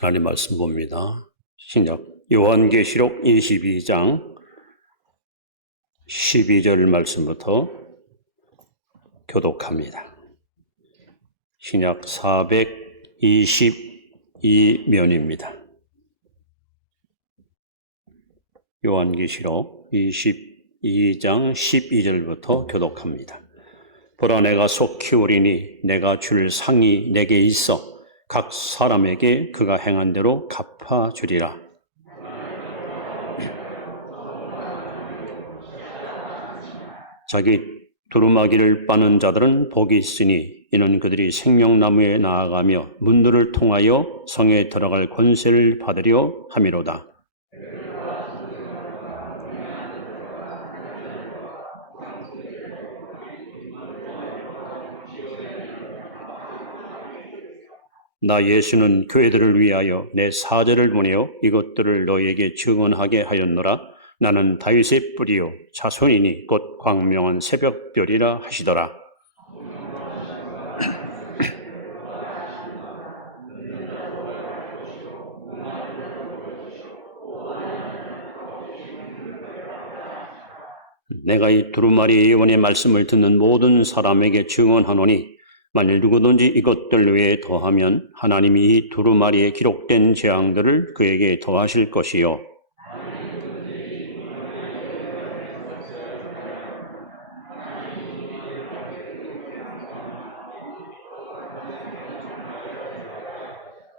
하나님 말씀 봅니다. 신약 요한계시록 22장 12절 말씀부터 교독합니다. 신약 422면입니다. 요한계시록 22장 12절부터 교독합니다. 보라, 내가 속히 오리니 내가 줄 상이 내게 있어 각 사람에게 그가 행한 대로 갚아주리라. 자기 두루마기를 빠는 자들은 복이 있으니 이는 그들이 생명나무에 나아가며 문들을 통하여 성에 들어갈 권세를 받으려 함이로다. 나 예수는 교회들을 위하여 내 사자를 보내어 이것들을 너희에게 증언하게 하였노라. 나는 다윗의 뿌리요 자손이니 곧 광명한 새벽별이라 하시더라. 내가 이 두루마리 예언의 말씀을 듣는 모든 사람에게 증언하노니 만일 누구든지 이것들 외에 더하면 하나님이 이 두루마리에 기록된 재앙들을 그에게 더하실 것이요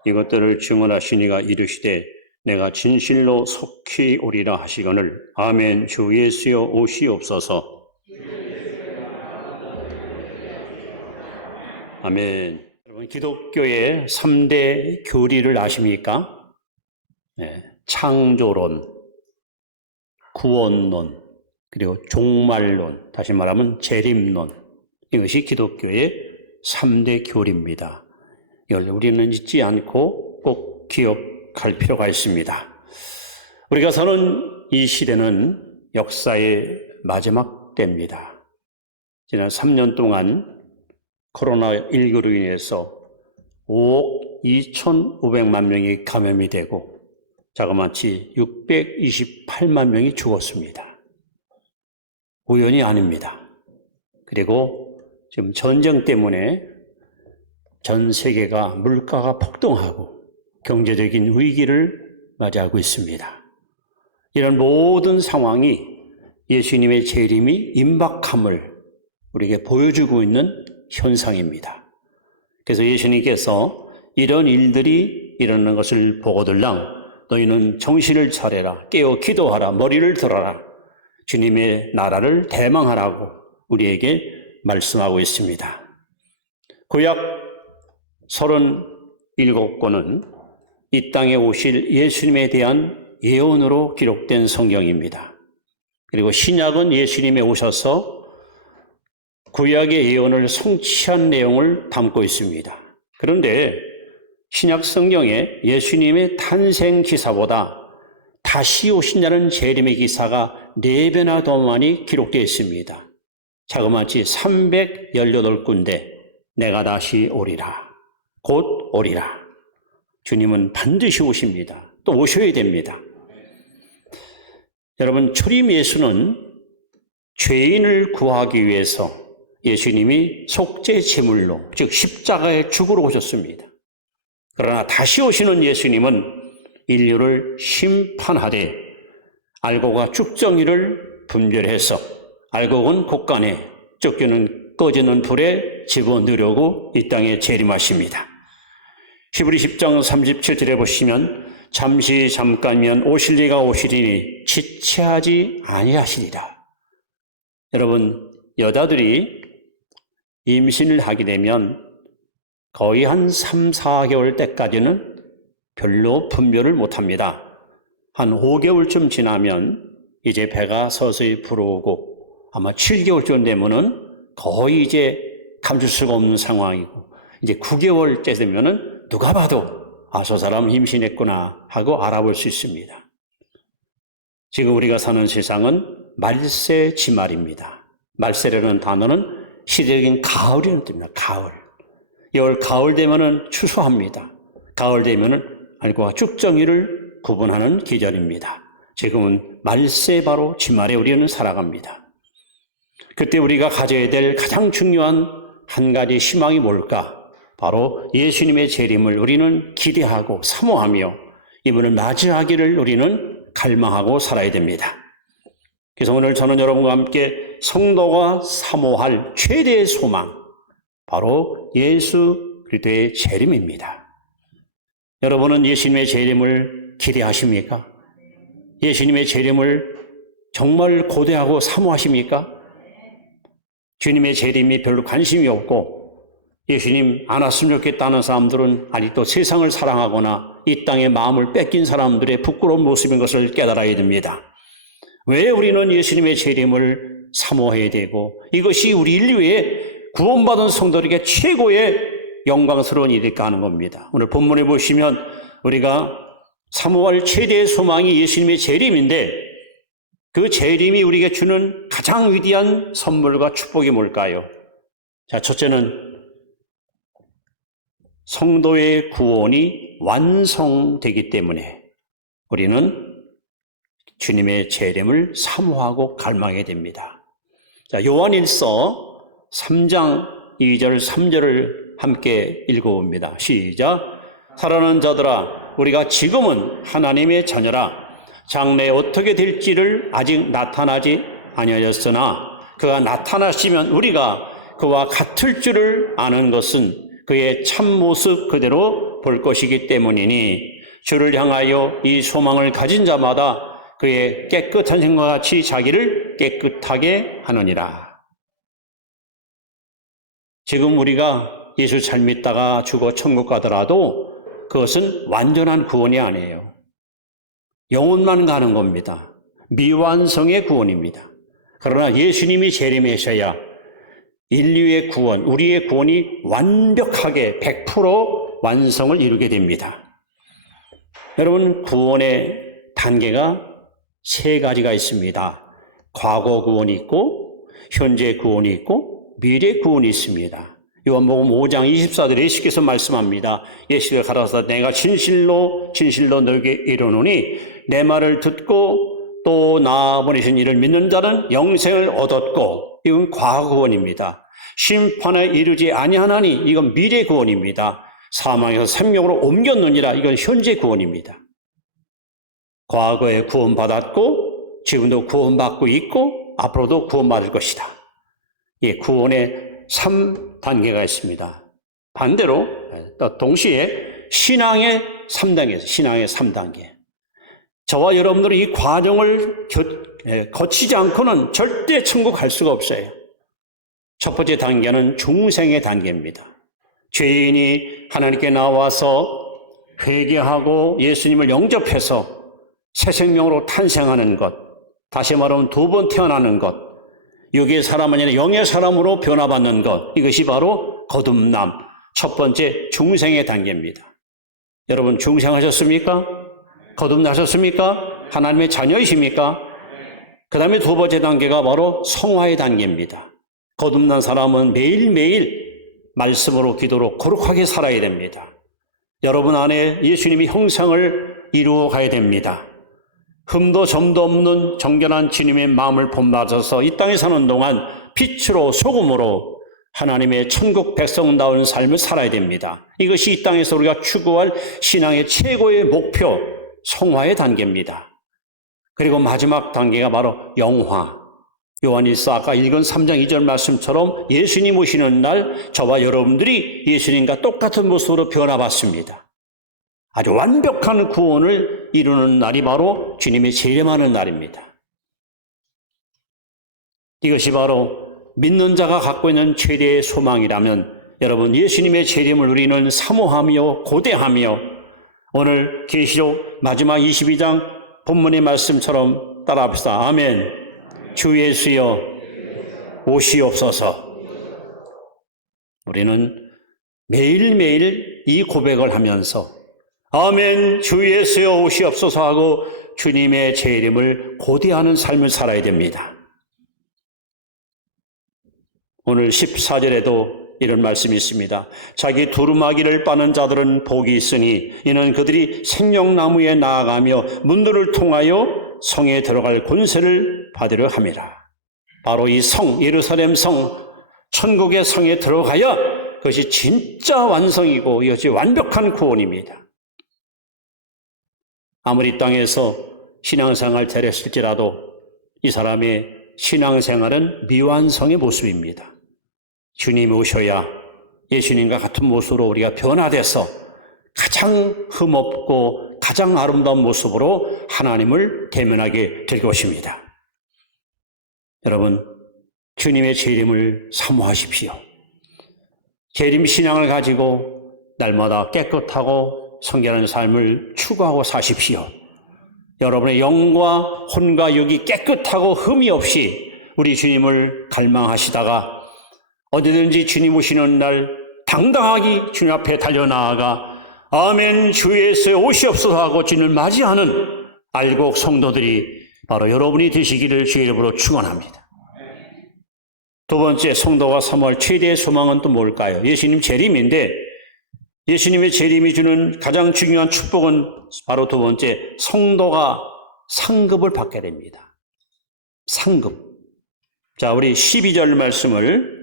이것들을 증언하시니가 이르시되 내가 진실로 속히 오리라 하시거늘 아멘. 주 예수여 오시옵소서. 아멘. 여러분, 기독교의 3대 교리를 아십니까? 네, 창조론, 구원론, 그리고 종말론, 다시 말하면 재림론. 이것이 기독교의 3대 교리입니다. 이걸 우리는 잊지 않고 꼭 기억할 필요가 있습니다. 우리가 사는 이 시대는 역사의 마지막 때입니다. 지난 3년 동안 코로나19로 인해서 5억 2,500만 명이 감염이 되고 자그마치 628만 명이 죽었습니다. 우연이 아닙니다. 그리고 지금 전쟁 때문에 전 세계가 물가가 폭등하고 경제적인 위기를 맞이하고 있습니다. 이런 모든 상황이 예수님의 재림이 임박함을 우리에게 보여주고 있는 현상입니다. 그래서 예수님께서 이런 일들이 일어나는 것을 보고들랑 너희는 정신을 차려라, 깨어 기도하라, 머리를 들어라, 주님의 나라를 대망하라고 우리에게 말씀하고 있습니다. 구약 37권은 이 땅에 오실 예수님에 대한 예언으로 기록된 성경입니다. 그리고 신약은 예수님이 오셔서 구약의 예언을 성취한 내용을 담고 있습니다. 그런데 신약 성경에 예수님의 탄생 기사보다 다시 오신다는 재림의 기사가 4배나 더 많이 기록되어 있습니다. 자그마치 318군데 내가 다시 오리라, 곧 오리라. 주님은 반드시 오십니다. 또 오셔야 됩니다. 여러분, 초림 예수는 죄인을 구하기 위해서 예수님이 속죄 제물로, 즉 십자가에 죽으러 오셨습니다. 그러나 다시 오시는 예수님은 인류를 심판하되 알곡과 죽정이를 분별해서 알곡은 곳간에, 쫓기는 꺼지는 불에 집어넣으려고 이 땅에 재림하십니다. 히브리 10장 37절에 보시면 잠시 잠깐이면 오실 이가 오시리니 지체하지 아니하시리라. 여러분, 여자들이 임신을 하게 되면 거의 한 3, 4개월 때까지는 별로 분별을 못합니다. 한 5개월쯤 지나면 이제 배가 서서히 불어오고 아마 7개월쯤 되면은 거의 이제 감출 수가 없는 상황이고 이제 9개월째 되면은 누가 봐도 저 사람 임신했구나 하고 알아볼 수 있습니다. 지금 우리가 사는 세상은 말세지말입니다. 말세라는 단어는 시대적인 가을이라는 뜻입니다. 가을. 가을 되면은 추수합니다. 가을 되면은 아니 그와 쭉정이를 구분하는 계절입니다. 지금은 말세 바로 주말에 우리는 살아갑니다. 그때 우리가 가져야 될 가장 중요한 한 가지 희망이 뭘까? 바로 예수님의 재림을 우리는 기대하고 사모하며 이분을 맞이하기를 우리는 갈망하고 살아야 됩니다. 그래서 오늘 저는 여러분과 함께 성도가 사모할 최대의 소망, 바로 예수 그리스도의 재림입니다. 여러분은 예수님의 재림을 기대하십니까? 예수님의 재림을 정말 고대하고 사모하십니까? 주님의 재림이 별로 관심이 없고 예수님 안 왔으면 좋겠다는 사람들은 아직도 세상을 사랑하거나 이 땅에 마음을 뺏긴 사람들의 부끄러운 모습인 것을 깨달아야 됩니다. 왜 우리는 예수님의 재림을 사모해야 되고 이것이 우리 인류의 구원받은 성도들에게 최고의 영광스러운 일일까 하는 겁니다. 오늘 본문에 보시면 우리가 사모할 최대의 소망이 예수님의 재림인데 그 재림이 우리에게 주는 가장 위대한 선물과 축복이 뭘까요? 자, 첫째는 성도의 구원이 완성되기 때문에 우리는 주님의 재림을 사모하고 갈망하게 됩니다. 자, 요한일서 3장 2절 3절을 함께 읽어봅니다. 시작. 사랑하는 자들아, 우리가 지금은 하나님의 자녀라. 장래에 어떻게 될지를 아직 나타나지 아니하였으나 그가 나타나시면 우리가 그와 같을 줄을 아는 것은 그의 참모습 그대로 볼 것이기 때문이니 주를 향하여 이 소망을 가진 자마다 그의 깨끗한 생과 같이 자기를 깨끗하게 하느니라. 지금 우리가 예수 잘 믿다가 죽어 천국 가더라도 그것은 완전한 구원이 아니에요. 영혼만 가는 겁니다. 미완성의 구원입니다. 그러나 예수님이 재림하셔야 인류의 구원, 우리의 구원이 완벽하게 100% 완성을 이루게 됩니다. 여러분, 구원의 단계가 세 가지가 있습니다. 과거 구원이 있고 현재 구원이 있고 미래 구원이 있습니다. 요한복음 5장 24절에 예수께서 말씀합니다. 예수가 가라사 내가 진실로 너에게 이르노니 내 말을 듣고 또 나 보내신 이를 믿는 자는 영생을 얻었고, 이건 과거 구원입니다. 심판에 이르지 아니하나니 이건 미래 구원입니다. 사망에서 생명으로 옮겼느니라, 이건 현재 구원입니다. 과거에 구원받았고 지금도 구원받고 있고 앞으로도 구원받을 것이다. 예, 구원의 3단계가 있습니다. 반대로 동시에 신앙의 3단계에서 신앙의 3단계. 저와 여러분들은 이 과정을 거치지 않고는 절대 천국 갈 수가 없어요. 첫 번째 단계는 중생의 단계입니다. 죄인이 하나님께 나와서 회개하고 예수님을 영접해서 새 생명으로 탄생하는 것, 다시 말하면 두 번 태어나는 것, 육의 사람 아니라 영의 사람으로 변화받는 것, 이것이 바로 거듭남, 첫 번째 중생의 단계입니다. 여러분 중생하셨습니까? 거듭나셨습니까? 하나님의 자녀이십니까? 그 다음에 두 번째 단계가 바로 성화의 단계입니다. 거듭난 사람은 매일매일 말씀으로 기도로 거룩하게 살아야 됩니다. 여러분 안에 예수님의 형상을 이루어 가야 됩니다. 흠도 점도 없는 정결한 주님의 마음을 본받아서 이 땅에 사는 동안 빛으로 소금으로 하나님의 천국 백성다운 삶을 살아야 됩니다. 이것이 이 땅에서 우리가 추구할 신앙의 최고의 목표, 성화의 단계입니다. 그리고 마지막 단계가 바로 영화. 요한일서 아까 읽은 3장 2절 말씀처럼 예수님 오시는 날 저와 여러분들이 예수님과 똑같은 모습으로 변화받습니다. 아주 완벽한 구원을 이루는 날이 바로 주님의 재림하는 날입니다. 이것이 바로 믿는 자가 갖고 있는 최대의 소망이라면 여러분 예수님의 재림을 우리는 사모하며 고대하며 오늘 계시록 마지막 22장 본문의 말씀처럼 따라합시다. 아멘. 주 예수여 오시옵소서. 우리는 매일매일 이 고백을 하면서 아멘 주 예수여 오시옵소서 하고 주님의 재림을 고대하는 삶을 살아야 됩니다. 오늘 14절에도 이런 말씀이 있습니다. 자기 두루마기를 빠는 자들은 복이 있으니 이는 그들이 생명나무에 나아가며 문들을 통하여 성에 들어갈 권세를 받으려 함이라. 바로 이 성, 예루살렘 성, 천국의 성에 들어가야 그것이 진짜 완성이고 이것이 완벽한 구원입니다. 아무리 땅에서 신앙생활 잘했을지라도 이 사람의 신앙생활은 미완성의 모습입니다. 주님이 오셔야 예수님과 같은 모습으로 우리가 변화돼서 가장 흠없고 가장 아름다운 모습으로 하나님을 대면하게 될 것입니다. 여러분, 주님의 재림을 사모하십시오. 재림 신앙을 가지고 날마다 깨끗하고 성결한 삶을 추구하고 사십시오. 여러분의 영과 혼과 육이 깨끗하고 흠이 없이 우리 주님을 갈망하시다가 어디든지 주님 오시는 날 당당하게 주님 앞에 달려나아가 아멘 주 예수의 오시옵소서 하고 주님을 맞이하는 알곡 성도들이 바로 여러분이 되시기를 주의 이름으로 축원합니다. 두 번째, 성도가 사모할 최대의 소망은 또 뭘까요? 예수님 재림인데 예수님의 재림이 주는 가장 중요한 축복은 바로 두 번째, 성도가 상급을 받게 됩니다. 상급. 자, 우리 12절 말씀을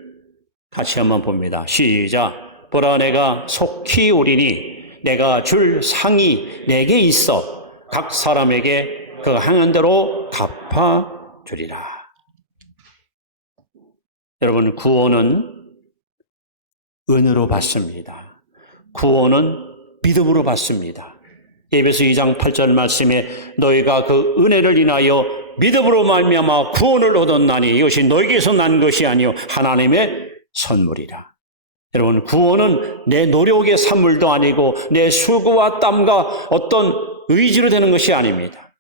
같이 한번 봅니다. 시작. 보라, 내가 속히 오리니 내가 줄 상이 내게 있어 각 사람에게 그 행한 대로 갚아주리라. 여러분, 구원은 은혜로 받습니다. 구원은 믿음으로 받습니다. 에베소 2장 8절 말씀에 너희가 그 은혜를 인하여 믿음으로 말미암아 구원을 얻었나니 이것이 너희에게서 난 것이 아니요 하나님의 선물이라. 여러분, 구원은 내 노력의 산물도 아니고 내 수고와 땀과 어떤 의지로 되는 것이 아닙니다.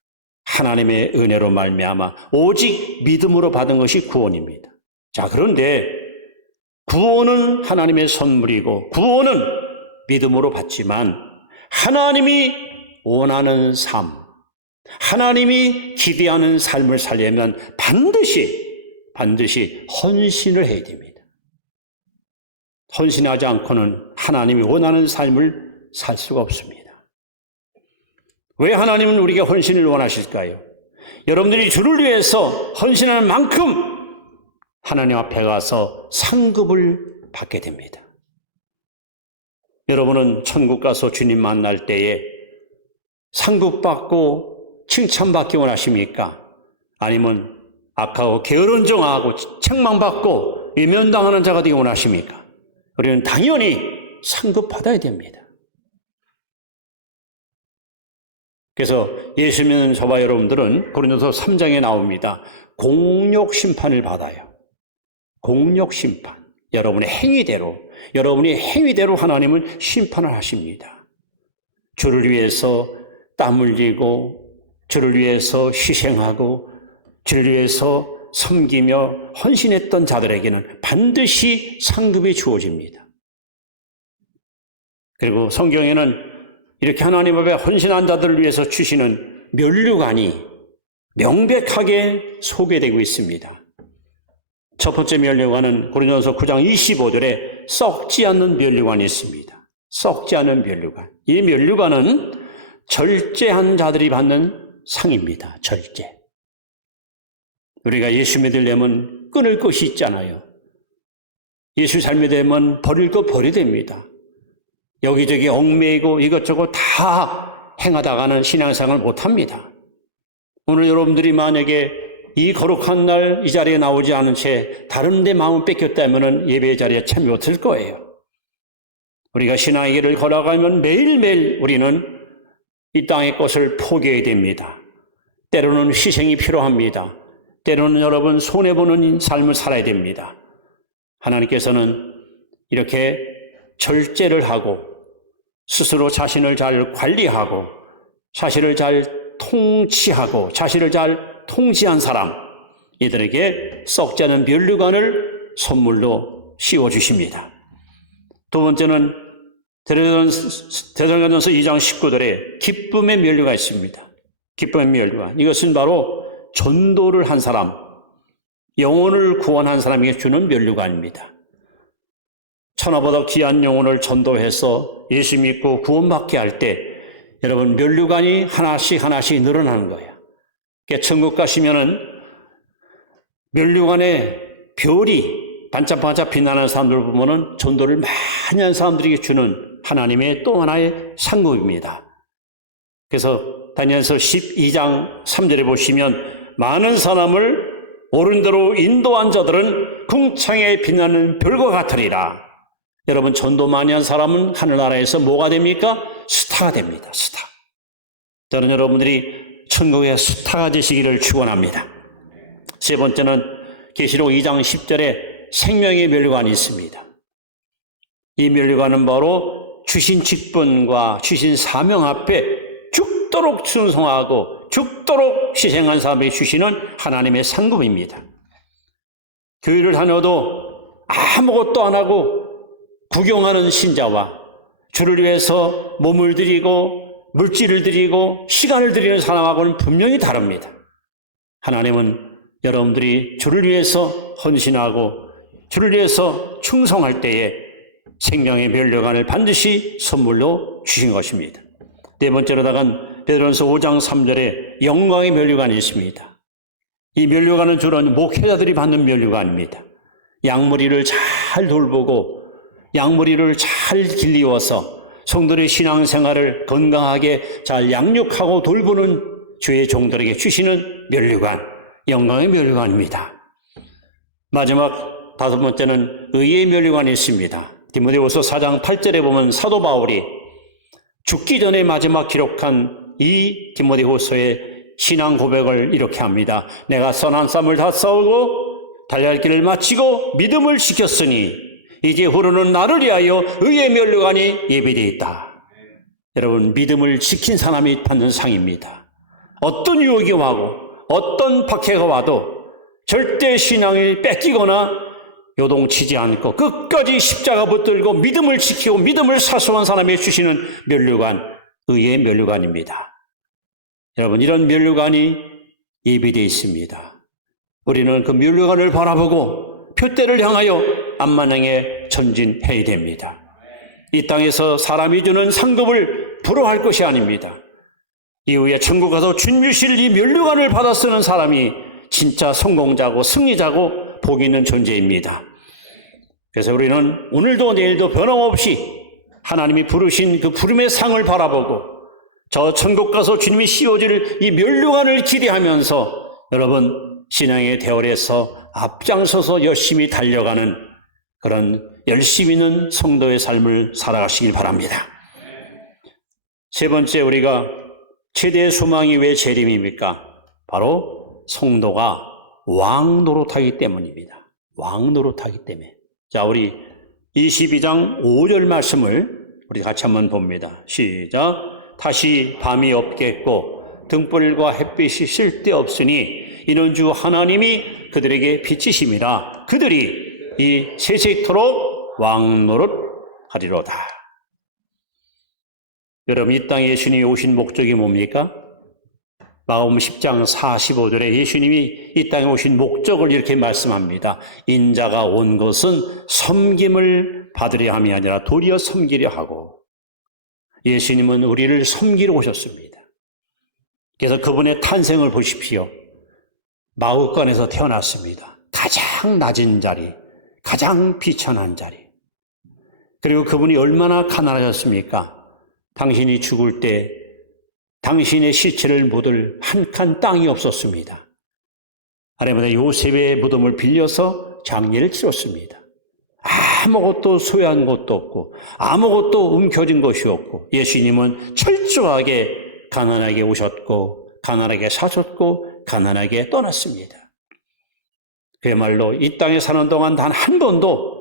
하나님의 은혜로 말미암아 오직 믿음으로 받은 것이 구원입니다. 자, 그런데 구원은 하나님의 선물이고 구원은 믿음으로 받지만 하나님이 원하는 삶, 하나님이 기대하는 삶을 살려면 반드시 헌신을 해야 됩니다. 헌신하지 않고는 하나님이 원하는 삶을 살 수가 없습니다. 왜 하나님은 우리가 헌신을 원하실까요? 여러분들이 주를 위해서 헌신하는 만큼 하나님 앞에 가서 상급을 받게 됩니다. 여러분은 천국 가서 주님 만날 때에 상급받고 칭찬받기 원하십니까? 아니면 악하고 게으른정하고 책망받고 외면당하는 자가 되기 원하십니까? 우리는 당연히 상급받아야 됩니다. 그래서 예수 믿는 저와 여러분들은 고린도서 3장에 나옵니다. 공욕 심판을 받아요. 공욕 심판. 여러분의 행위대로 하나님은 심판을 하십니다. 주를 위해서 땀 흘리고 주를 위해서 희생하고 주를 위해서 섬기며 헌신했던 자들에게는 반드시 상급이 주어집니다. 그리고 성경에는 이렇게 하나님 앞에 헌신한 자들을 위해서 주시는 면류관이 명백하게 소개되고 있습니다. 첫 번째 면류관은 고린도서 9장 25절에 썩지 않는 면류관이 있습니다. 썩지 않는 면류관. 이 면류관은 절제한 자들이 받는 상입니다. 절제. 우리가 예수 믿으려면 끊을 것이 있잖아요. 예수 잘 믿으려면 버릴 거 버려야 됩니다. 여기저기 얽매이고 이것저것 다 행하다가는 신앙생활을 못합니다. 오늘 여러분들이 만약에 이 거룩한 날 이 자리에 나오지 않은 채 다른 데 마음 뺏겼다면 예배 자리에 참여 못할 거예요. 우리가 신앙의 길을 걸어가면 매일매일 우리는 이 땅의 것을 포기해야 됩니다. 때로는 희생이 필요합니다. 때로는 여러분 손해보는 삶을 살아야 됩니다. 하나님께서는 이렇게 절제를 하고 스스로 자신을 잘 관리하고 자신을 잘 통치하고 자신을 잘 통치한 사람, 이들에게 썩지 않은 면류관을 선물로 씌워주십니다. 두 번째는 데살로니가전서 2장 19절에 기쁨의 면류가 있습니다. 기쁨의 면류관. 이것은 바로 전도를 한 사람, 영혼을 구원한 사람에게 주는 면류관입니다. 천하보다 귀한 영혼을 전도해서 예수 믿고 구원받게 할 때 여러분 면류관이 하나씩 하나씩 늘어나는 거예요. 그러니까 천국 가시면은 면류관에 별이 반짝반짝 빛나는 사람들 보면은 전도를 많이 한 사람들에게 주는 하나님의 또 하나의 상급입니다. 그래서 다니엘서 12장 3절에 보시면 많은 사람을 옳은 대로 인도한 자들은 궁창에 빛나는 별과 같으리라. 여러분 전도 많이 한 사람은 하늘나라에서 뭐가 됩니까? 스타가 됩니다. 스타. 저는 여러분들이 천국의 스타가 되시기를 축원합니다. 세 번째는 계시록 2장 10절에 생명의 면류관이 있습니다. 이 면류관은 바로 주신 직분과 주신 사명 앞에 죽도록 충성하고 죽도록 희생한 사람에게 주시는 하나님의 상급입니다. 교회를 다녀도 아무것도 안 하고 구경하는 신자와 주를 위해서 몸을 드리고 물질을 드리고 시간을 드리는 사람하고는 분명히 다릅니다. 하나님은 여러분들이 주를 위해서 헌신하고 주를 위해서 충성할 때에 생명의 면류관을 반드시 선물로 주신 것입니다. 네 번째로다간 베드로전서 5장 3절에 영광의 면류관이 있습니다. 이 면류관은 주로 목회자들이 받는 면류관입니다. 양머리를 잘 돌보고 양머리를 잘 길리워서 성도의 신앙생활을 건강하게 잘 양육하고 돌보는 주의 종들에게 주시는 면류관, 영광의 면류관입니다. 마지막 다섯 번째는 의의 면류관이 있습니다. 디모데후서 4장 8절에 보면 사도 바울이 죽기 전에 마지막 기록한 이 디모데후서의 신앙 고백을 이렇게 합니다. 내가 선한 싸움을 다 싸우고 달려야 할 길을 마치고 믿음을 지켰으니 이제 후로는 나를 위하여 의의 면류관이 예비되어 있다. 여러분 믿음을 지킨 사람이 받는 상입니다. 어떤 유혹이 와고 어떤 박해가 와도 절대 신앙을 뺏기거나 요동치지 않고 끝까지 십자가 붙들고 믿음을 지키고 믿음을 사수한 사람에게 주시는 면류관, 의의 면류관입니다. 여러분 이런 면류관이 예비되어 있습니다. 우리는 그 면류관을 바라보고 표대를 향하여 앞만행에 전진해야 됩니다. 이 땅에서 사람이 주는 상급을 부러워할 것이 아닙니다. 이후에 천국 가서 주님 주실 이 면류관을 받아 쓰는 사람이 진짜 성공자고 승리자고 복 있는 존재입니다. 그래서 우리는 오늘도 내일도 변함없이 하나님이 부르신 그 부름의 상을 바라보고 저 천국 가서 주님이 씌워줄 이 면류관을 기대하면서 여러분 신앙의 대열에서 앞장서서 열심히 달려가는 그런 열심 있는 성도의 삶을 살아가시길 바랍니다. 세 번째 우리가 최대의 소망이 왜 재림입니까? 바로 성도가 왕 노릇하기 때문입니다. 왕 노릇하기 때문에. 자, 우리 22장 5절 말씀을 우리 같이 한번 봅니다. 시작. 다시 밤이 없겠고 등불과 햇빛이 쓸데없으니 이는 주 하나님이 그들에게 빛이심이라 그들이 이 세세토록 왕 노릇하리로다. 여러분 이 땅에 예수님이 오신 목적이 뭡니까? 마가복음 10장 45절에 예수님이 이 땅에 오신 목적을 이렇게 말씀합니다. 인자가 온 것은 섬김을 받으려 함이 아니라 도리어 섬기려 하고. 예수님은 우리를 섬기러 오셨습니다. 그래서 그분의 탄생을 보십시오. 마구간에서 태어났습니다. 가장 낮은 자리, 가장 비천한 자리. 그리고 그분이 얼마나 가난하셨습니까? 당신이 죽을 때 당신의 시체를 묻을 한 칸 땅이 없었습니다. 하나님은 요셉의 무덤을 빌려서 장례를 치렀습니다. 아무것도 소유한 것도 없고 아무것도 움켜진 것이 없고 예수님은 철저하게 가난하게 오셨고 가난하게 사셨고 가난하게 떠났습니다. 그야말로 이 땅에 사는 동안 단 한 번도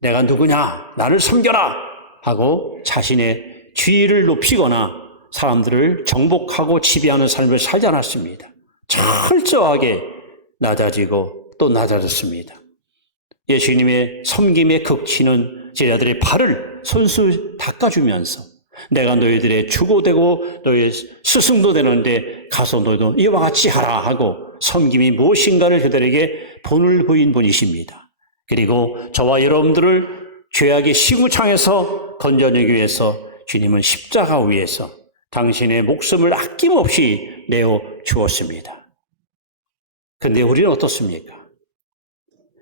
내가 누구냐 나를 섬겨라 하고 자신의 지위를 높이거나 사람들을 정복하고 지배하는 삶을 살지 않았습니다. 철저하게 낮아지고 또 낮아졌습니다. 예수님의 섬김의 극치는 제자들의 발을 손수 닦아주면서 내가 너희들의 주고 되고 너희 스승도 되는데 가서 너희도 이와 같이 하라 하고 섬김이 무엇인가를 그들에게 본을 보인 분이십니다. 그리고 저와 여러분들을 죄악의 시구창에서 건져내기 위해서 주님은 십자가 위에서 당신의 목숨을 아낌없이 내어 주었습니다. 그런데 우리는 어떻습니까?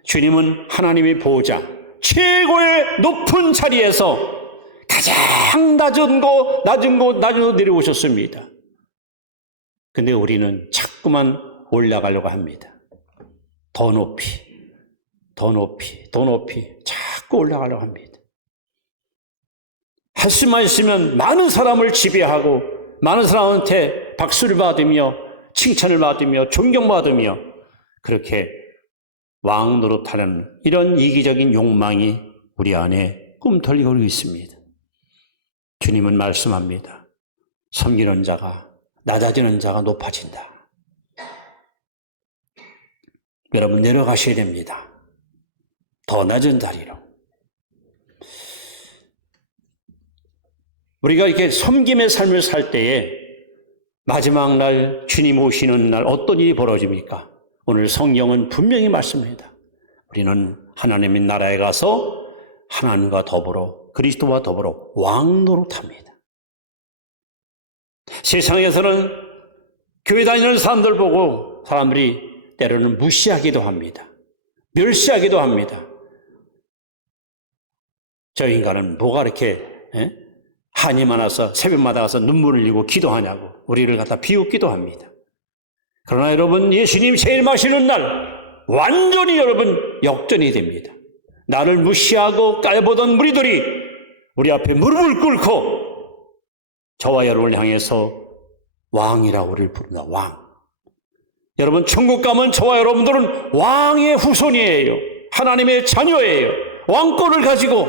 주님은 하나님의 보호자, 최고의 높은 자리에서 가장 낮은 곳 내려오셨습니다. 근데 우리는 자꾸만 올라가려고 합니다. 더 높이 자꾸 올라가려고 합니다. 할 수만 있으면 많은 사람을 지배하고 많은 사람한테 박수를 받으며 칭찬을 받으며 존경받으며 그렇게 왕 노릇하는 이런 이기적인 욕망이 우리 안에 꿈틀거리고 있습니다. 주님은 말씀합니다. 섬기는 자가 낮아지는 자가 높아진다. 여러분 내려가셔야 됩니다. 더 낮은 자리로. 우리가 이렇게 섬김의 삶을 살 때에 마지막 날 주님 오시는 날 어떤 일이 벌어집니까? 오늘 성경은 분명히 말씀합니다. 우리는 하나님의 나라에 가서 하나님과 더불어 그리스도와 더불어 왕 노릇합니다. 세상에서는 교회 다니는 사람들 보고 사람들이 때로는 무시하기도 합니다. 멸시하기도 합니다. 저 인간은 뭐가 이렇게 한이 많아서 새벽마다 가서 눈물을 흘리고 기도하냐고 우리를 갖다 비웃기도 합니다. 그러나 여러분 예수님 재림하시는 날 완전히 여러분 역전이 됩니다. 나를 무시하고 깔보던 무리들이 우리 앞에 무릎을 꿇고 저와 여러분을 향해서 왕이라고 우리를 부른다. 왕. 여러분 천국 가면 저와 여러분들은 왕의 후손이에요. 하나님의 자녀예요. 왕권을 가지고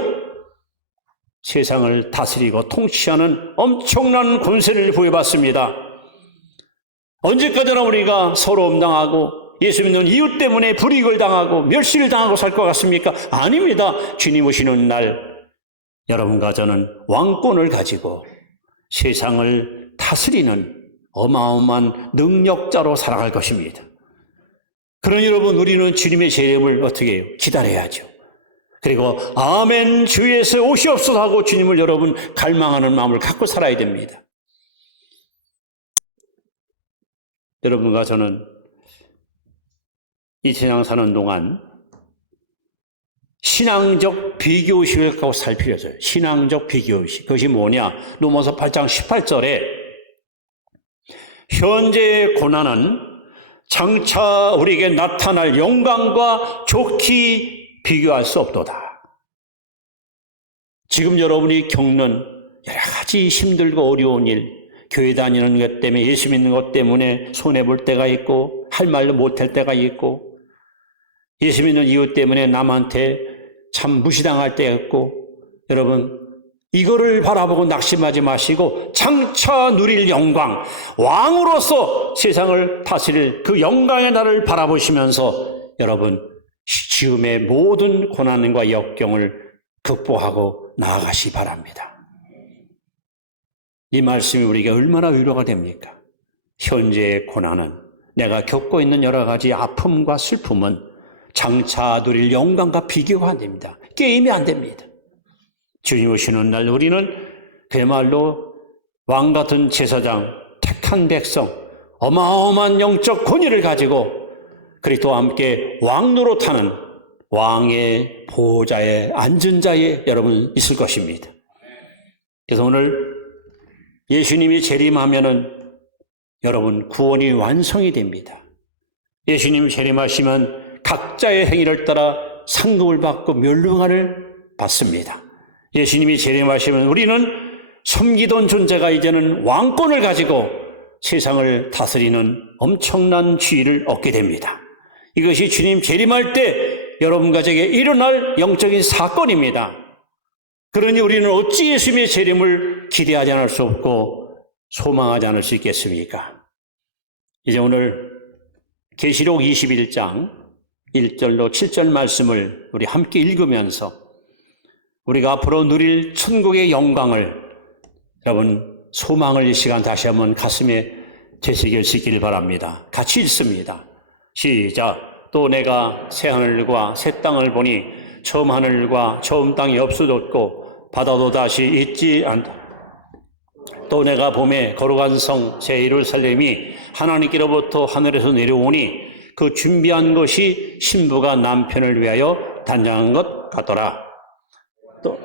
세상을 다스리고 통치하는 엄청난 권세를 부여받습니다. 언제까지나 우리가 서러움 당하고 예수 믿는 이유 때문에 불이익을 당하고 멸시를 당하고 살 것 같습니까? 아닙니다. 주님 오시는 날 여러분과 저는 왕권을 가지고 세상을 다스리는 어마어마한 능력자로 살아갈 것입니다. 그러니 여러분 우리는 주님의 재림을 어떻게 해요? 기다려야죠. 그리고 아멘 주 예수 오시옵소서 하고 주님을 여러분 갈망하는 마음을 갖고 살아야 됩니다. 여러분과 저는 이 세상 사는 동안 신앙적 비교의식을 갖고 살 필요가 있어요. 신앙적 비교의식. 그것이 뭐냐? 로마서 8장 18절에 현재의 고난은 장차 우리에게 나타날 영광과 좋게 비교할 수 없도다. 지금 여러분이 겪는 여러 가지 힘들고 어려운 일, 교회 다니는 것 때문에 예수 믿는 것 때문에 손해볼 때가 있고 할 말도 못할 때가 있고 예수 믿는 이유 때문에 남한테 참 무시당할 때가 있고 여러분 이거를 바라보고 낙심하지 마시고 장차 누릴 영광, 왕으로서 세상을 다스릴 그 영광의 날을 바라보시면서 여러분 지금의 모든 고난과 역경을 극복하고 나아가시 바랍니다. 이 말씀이 우리에게 얼마나 위로가 됩니까? 현재의 고난은 내가 겪고 있는 여러 가지 아픔과 슬픔은 장차 누릴 영광과 비교가 안 됩니다. 게임이 안 됩니다. 주님 오시는 날 우리는 그야말로 왕같은 제사장, 택한 백성, 어마어마한 영적 권위를 가지고 그리스도와 함께 왕 노릇하는 왕의 보호자에 앉은 자에 여러분 있을 것입니다. 그래서 오늘 예수님이 재림하면은 여러분 구원이 완성이 됩니다. 예수님 재림하시면 각자의 행위를 따라 상급을 받고 멸류관을 받습니다. 예수님이 재림하시면 우리는 섬기던 존재가 이제는 왕권을 가지고 세상을 다스리는 엄청난 지위를 얻게 됩니다. 이것이 주님 재림할 때 여러분과 제게 일어날 영적인 사건입니다. 그러니 우리는 어찌 예수님의 재림을 기대하지 않을 수 없고 소망하지 않을 수 있겠습니까? 이제 오늘 계시록 21장 1절로 7절 말씀을 우리 함께 읽으면서 우리가 앞으로 누릴 천국의 영광을 여러분 소망을 이 시간 다시 한번 가슴에 되새길 수 있기를 바랍니다. 같이 읽습니다. 시작. 또 내가 새하늘과 새 땅을 보니 처음 하늘과 처음 땅이 없어졌고 바다도 다시 있지 않다. 또 내가 봄에 거룩한 성 새 예루살렘이 하나님께로부터 하늘에서 내려오니 그 준비한 것이 신부가 남편을 위하여 단장한 것 같더라. 또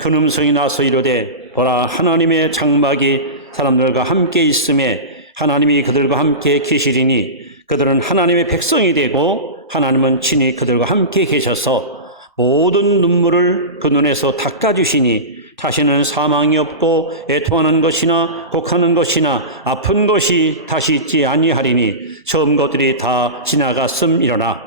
큰 음성이 나서 이르되 보라 하나님의 장막이 사람들과 함께 있음에 하나님이 그들과 함께 계시리니 그들은 하나님의 백성이 되고 하나님은 친히 그들과 함께 계셔서 모든 눈물을 그 눈에서 닦아주시니 다시는 사망이 없고 애통하는 것이나 곡하는 것이나 아픈 것이 다시 있지 아니하리니 처음 것들이 다 지나갔음이로나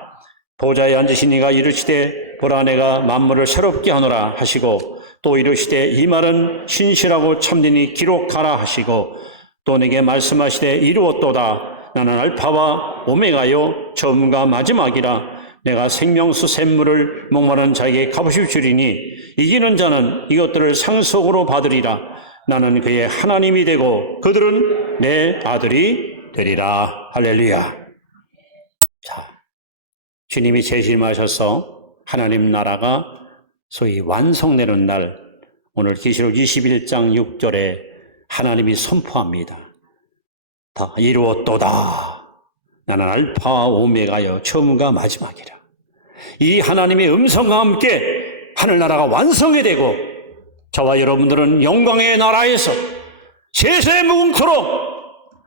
보좌에 앉으신 이가 이르시되 보라 내가 만물을 새롭게 하노라 하시고 또 이르시되 이 말은 신실하고 참되니 기록하라 하시고 또 내게 말씀하시되 이루었도다 나는 알파와 오메가요 처음과 마지막이라 내가 생명수 샘물을 목마른 자에게 값없이 주리니 이기는 자는 이것들을 상속으로 받으리라 나는 그의 하나님이 되고 그들은 내 아들이 되리라. 할렐루야. 자, 주님이 재림하셔서 하나님 나라가 소위 완성되는 날 오늘 계시록 21장 6절에 하나님이 선포합니다. 다 이루었도다. 나는 알파와 오메가여 처음과 마지막이라. 이 하나님의 음성과 함께 하늘나라가 완성이 되고 저와 여러분들은 영광의 나라에서 세세 무궁토록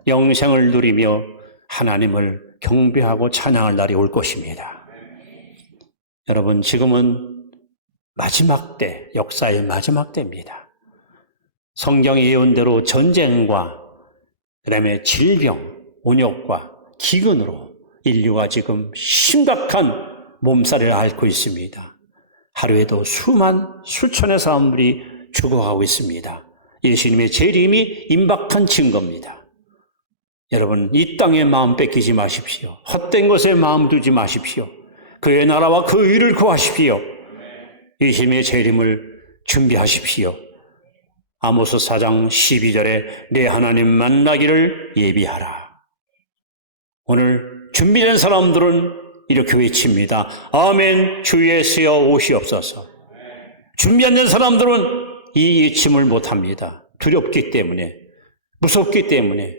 영생을 누리며 하나님을 경배하고 찬양할 날이 올 것입니다. 여러분 지금은 마지막 때, 역사의 마지막 때입니다. 성경의 예언대로 전쟁과 그다음에 질병, 온역과 기근으로 인류가 지금 심각한 몸살을 앓고 있습니다. 하루에도 수천의 사람들이 죽어가고 있습니다. 예수님의 재림이 임박한 증거입니다. 여러분 이 땅에 마음 뺏기지 마십시오. 헛된 것에 마음 두지 마십시오. 그의 나라와 그 의를 구하십시오. 예수님의 재림을 준비하십시오. 아모스 4장 12절에 내 하나님 만나기를 예비하라. 오늘 준비된 사람들은 이렇게 외칩니다. 아멘 주 예수여 오시옵소서. 준비 안 된 사람들은 이 외침을 못합니다. 두렵기 때문에 무섭기 때문에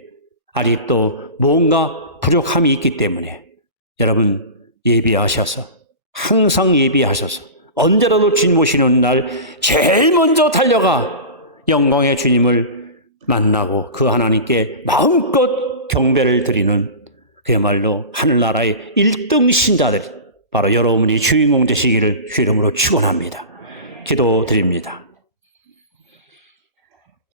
아직도 뭔가 부족함이 있기 때문에 여러분 예비하셔서 항상 예비하셔서 언제라도 주님 오시는 날 제일 먼저 달려가 영광의 주님을 만나고 그 하나님께 마음껏 경배를 드리는 그야말로 하늘나라의 1등 신자들 바로 여러분이 주인공 되시기를 주 이름으로 축원합니다. 기도드립니다.